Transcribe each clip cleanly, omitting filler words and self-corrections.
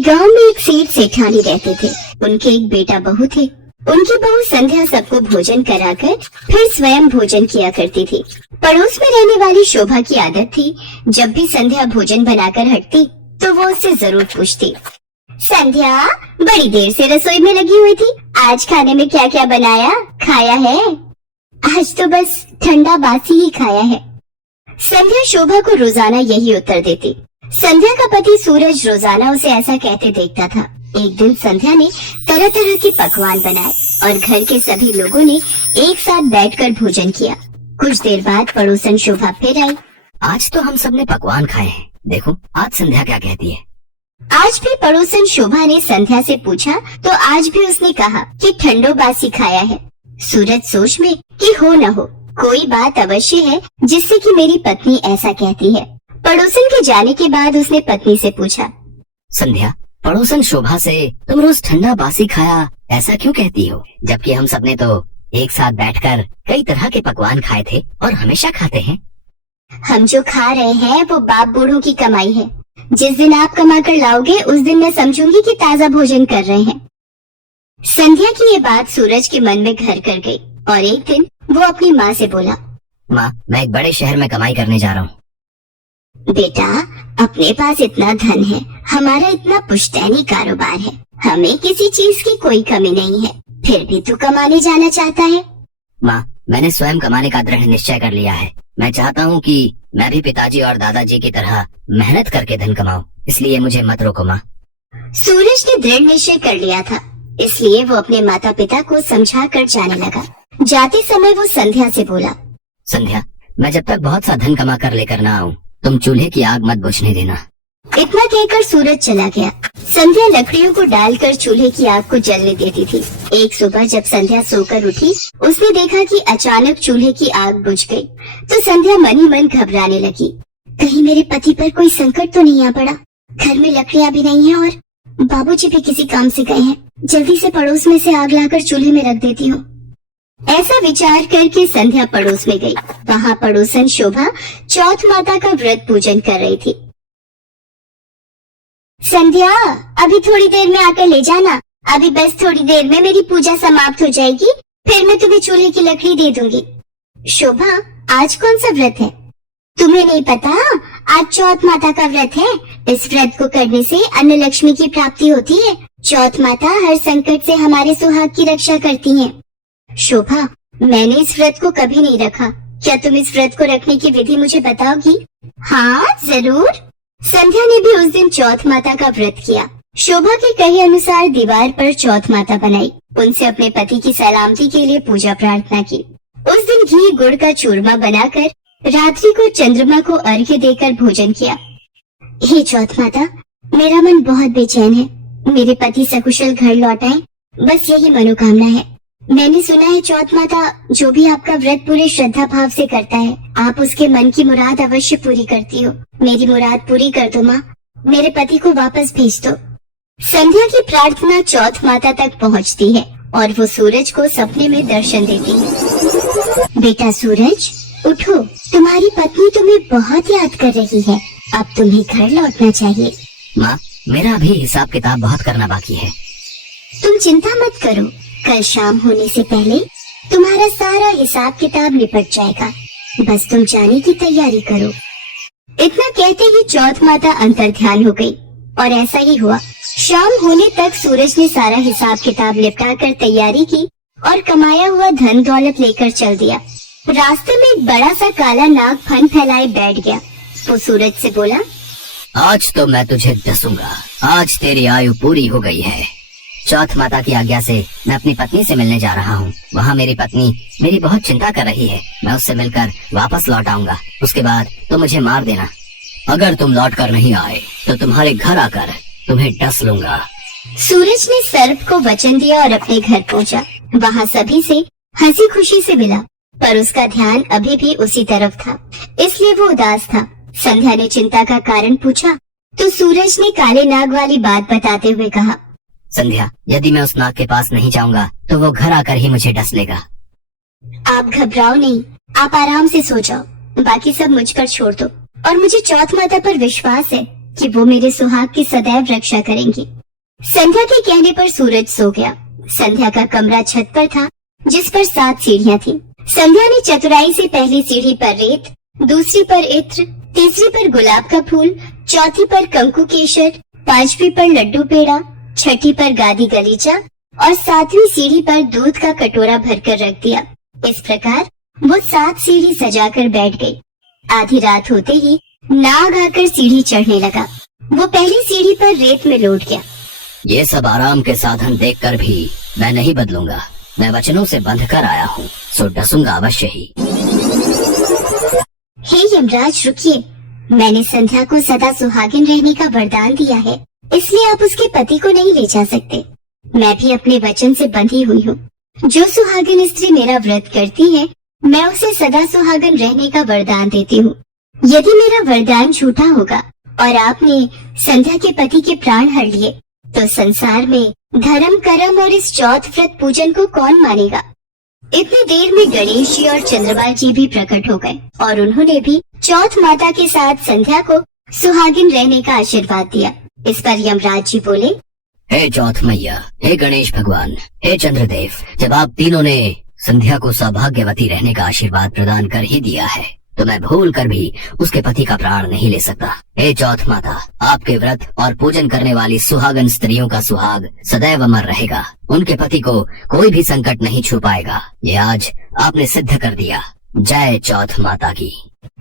एक गांव में एक सेठ सेठानी रहते थे। उनके एक बेटा बहू थे। उनकी बहू संध्या सबको भोजन कराकर फिर स्वयं भोजन किया करती थी। पड़ोस में रहने वाली शोभा की आदत थी, जब भी संध्या भोजन बनाकर हटती तो वो उससे जरूर पूछती, संध्या बड़ी देर से रसोई में लगी हुई थी, आज खाने में क्या क्या बनाया, खाया है? आज तो बस ठंडा बासी ही खाया है। संध्या शोभा को रोजाना यही उत्तर देती। संध्या का पति सूरज रोजाना उसे ऐसा कहते देखता था। एक दिन संध्या ने तरह तरह के पकवान बनाए और घर के सभी लोगों ने एक साथ बैठकर भोजन किया। कुछ देर बाद पड़ोसन शोभा फिर आई। आज तो हम सबने पकवान खाए हैं, देखो आज संध्या क्या कहती है। आज भी पड़ोसन शोभा ने संध्या से पूछा तो आज भी उसने कहा कि ठंडो बासी खाया है। सूरज सोच में कि हो न हो कोई बात अवश्य है जिससे कि मेरी पत्नी ऐसा कहती है। पड़ोसन के जाने के बाद उसने पत्नी से पूछा, संध्या पड़ोसन शोभा से तुम रोज ठंडा बासी खाया ऐसा क्यों कहती हो, जबकि हम सबने तो एक साथ बैठकर कई तरह के पकवान खाए थे और हमेशा खाते हैं। हम जो खा रहे हैं वो बाप बूढ़ों की कमाई है। जिस दिन आप कमा कर लाओगे उस दिन मैं समझूंगी कि ताज़ा भोजन कर रहे हैं। संध्या की ये बात सूरज के मन में घर कर गई और एक दिन वो अपनी माँ से बोला, माँ मैं एक बड़े शहर में कमाई करने जा रहा हूँ। बेटा अपने पास इतना धन है, हमारा इतना पुश्तैनी कारोबार है, हमें किसी चीज की कोई कमी नहीं है, फिर भी तू कमाने जाना चाहता है? माँ मैंने स्वयं कमाने का दृढ़ निश्चय कर लिया है। मैं चाहता हूँ कि मैं भी पिताजी और दादाजी की तरह मेहनत करके धन कमाऊं, इसलिए मुझे मत रोको माँ। सूरज ने दृढ़ निश्चय कर लिया था, इसलिए वो अपने माता पिता को समझा कर जाने लगा। जाते समय वो संध्या से बोला, संध्या मैं जब तक बहुत सा धन कमा कर लेकर ना आऊँ तुम चूल्हे की आग मत बुझने देना। इतना कहकर सूरज चला गया। संध्या लकड़ियों को डालकर चूल्हे की आग को जलने देती थी। एक सुबह जब संध्या सोकर उठी उसने देखा कि अचानक चूल्हे की आग बुझ गई। तो संध्या मन ही मन घबराने लगी, कहीं मेरे पति पर कोई संकट तो नहीं आ पड़ा। घर में लकड़ियाँ भी नहीं है और बाबूजी भी किसी काम से गए हैं। जल्दी से पड़ोस में से आग लाकर चूल्हे में रख देती हूँ। ऐसा विचार करके संध्या पड़ोस में गई। वहाँ पड़ोसन शोभा चौथ माता का व्रत पूजन कर रही थी। संध्या अभी थोड़ी देर में आकर ले जाना, अभी बस थोड़ी देर में मेरी पूजा समाप्त हो जाएगी, फिर मैं तुम्हें चूल्हे की लकड़ी दे दूंगी। शोभा आज कौन सा व्रत है? तुम्हें नहीं पता? आज चौथ माता का व्रत है। इस व्रत को करने से अन्न लक्ष्मी की प्राप्ति होती है। चौथ माता हर संकट से हमारे सुहाग की रक्षा करती हैं। शोभा मैंने इस व्रत को कभी नहीं रखा, क्या तुम इस व्रत को रखने की विधि मुझे बताओगी? हाँ जरूर। संध्या ने भी उस दिन चौथ माता का व्रत किया। शोभा के कहे अनुसार दीवार पर चौथ माता बनाई, उनसे अपने पति की सलामती के लिए पूजा प्रार्थना की। उस दिन घी गुड़ का चूरमा बनाकर रात्रि को चंद्रमा को अर्घ्य देकर भोजन किया। हे चौथ माता मेरा मन बहुत बेचैन है, मेरे पति सकुशल घर लौट आए, बस यही मनोकामना है। मैंने सुना है चौथ माता जो भी आपका व्रत पूरे श्रद्धा भाव से करता है आप उसके मन की मुराद अवश्य पूरी करती हो। मेरी मुराद पूरी कर दो माँ, मेरे पति को वापस भेज दो। संध्या की प्रार्थना चौथ माता तक पहुँचती है और वो सूरज को सपने में दर्शन देती है। बेटा सूरज उठो, तुम्हारी पत्नी तुम्हें बहुत याद कर रही है, अब तुम्हें घर लौटना चाहिए। माँ मेरा अभी हिसाब किताब बहुत करना बाकी है। तुम चिंता मत करो, कल शाम होने से पहले तुम्हारा सारा हिसाब किताब निपट जाएगा, बस तुम जाने की तैयारी करो। इतना कहते ही चौथ माता अंतर्ध्यान हो गई और ऐसा ही हुआ। शाम होने तक सूरज ने सारा हिसाब किताब निपटा कर तैयारी की और कमाया हुआ धन दौलत लेकर चल दिया। रास्ते में एक बड़ा सा काला नाग फन फैलाए बैठ गया। वो सूरज से बोला, आज तो मैं तुझे डसूंगा, आज तेरी आयु पूरी हो गई है। चौथ माता की आज्ञा से मैं अपनी पत्नी से मिलने जा रहा हूँ। वहाँ मेरी पत्नी मेरी बहुत चिंता कर रही है, मैं उससे मिलकर वापस लौट आऊंगा। उसके बाद तो मुझे मार देना। अगर तुम लौट कर नहीं आए तो तुम्हारे घर आकर तुम्हें डस लूंगा। सूरज ने सर्प को वचन दिया और अपने घर पहुँचा। वहाँ सभी से हंसी खुशी से मिला, पर उसका ध्यान अभी भी उसी तरफ था, इसलिए वो उदास था। संध्या ने चिंता का कारण पूछा तो सूरज ने काले नाग वाली बात बताते हुए कहा, संध्या यदि मैं उस नाग के पास नहीं जाऊंगा तो वो घर आकर ही मुझे डस लेगा। आप घबराओ नहीं, आप आराम से सो जाओ, बाकी सब मुझ पर छोड़ दो और मुझे चौथ माता पर विश्वास है, कि वो मेरे सुहाग की सदैव रक्षा करेंगी। संध्या के कहने पर सूरज सो गया। संध्या का कमरा छत पर था, जिस पर 7 सीढ़ियां थीं। संध्या ने चतुराई से पहली सीढ़ी पर रेत, दूसरी पर इत्र, तीसरी पर गुलाब का फूल, चौथी पर कंकु केशर, 5वीं पर लड्डू पेड़ा, 6ठी पर गादी गलीचा और 7वीं सीढ़ी पर दूध का कटोरा भरकर रख दिया। इस प्रकार वो 7 सीढ़ी सजाकर बैठ गई। आधी रात होते ही नाग आकर सीढ़ी चढ़ने लगा। वो पहली सीढ़ी पर रेत में लौट गया। ये सब आराम के साधन देखकर भी मैं नहीं बदलूंगा। मैं वचनों से बंध कर आया हूँ, सो डसूंगा अवश्य ही। हे यमराज रुकिए, मैंने संध्या को सदा सुहागिन रहने का वरदान दिया है, इसलिए आप उसके पति को नहीं ले जा सकते। मैं भी अपने वचन से बंधी हुई हूँ। जो सुहागिन स्त्री मेरा व्रत करती है, मैं उसे सदा सुहागिन रहने का वरदान देती हूँ। यदि मेरा वरदान झूठा होगा और आपने संध्या के पति के प्राण हर लिए, तो संसार में धर्म कर्म और इस चौथ व्रत पूजन को कौन मानेगा। इतनी देर में गणेश जी और चंद्रमा जी भी प्रकट हो गए और उन्होंने भी चौथ माता के साथ संध्या को सुहागिन रहने का आशीर्वाद दिया। इस पर यमराज जी बोले, हे चौथ मैया, हे गणेश भगवान, हे चंद्रदेव, जब आप तीनों ने संध्या को सौभाग्यवती रहने का आशीर्वाद प्रदान कर ही दिया है, तो मैं भूल कर भी उसके पति का प्राण नहीं ले सकता। हे चौथ माता, आपके व्रत और पूजन करने वाली सुहागन स्त्रियों का सुहाग सदैव अमर रहेगा। उनके पति को कोई भी संकट नहीं छू पाएगा। ये आज आपने सिद्ध कर दिया। जय चौथ माता की।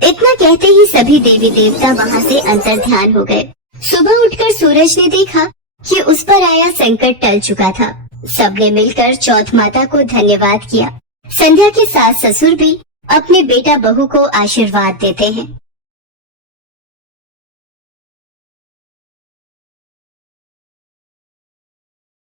इतना कहते ही सभी देवी देवता वहाँ से अंतर्ध्यान हो गए। सुबह उठकर सूरज ने देखा कि उस पर आया संकट टल चुका था। सबने मिलकर चौथ माता को धन्यवाद किया। संध्या के सास ससुर भी अपने बेटा बहू को आशीर्वाद देते हैं।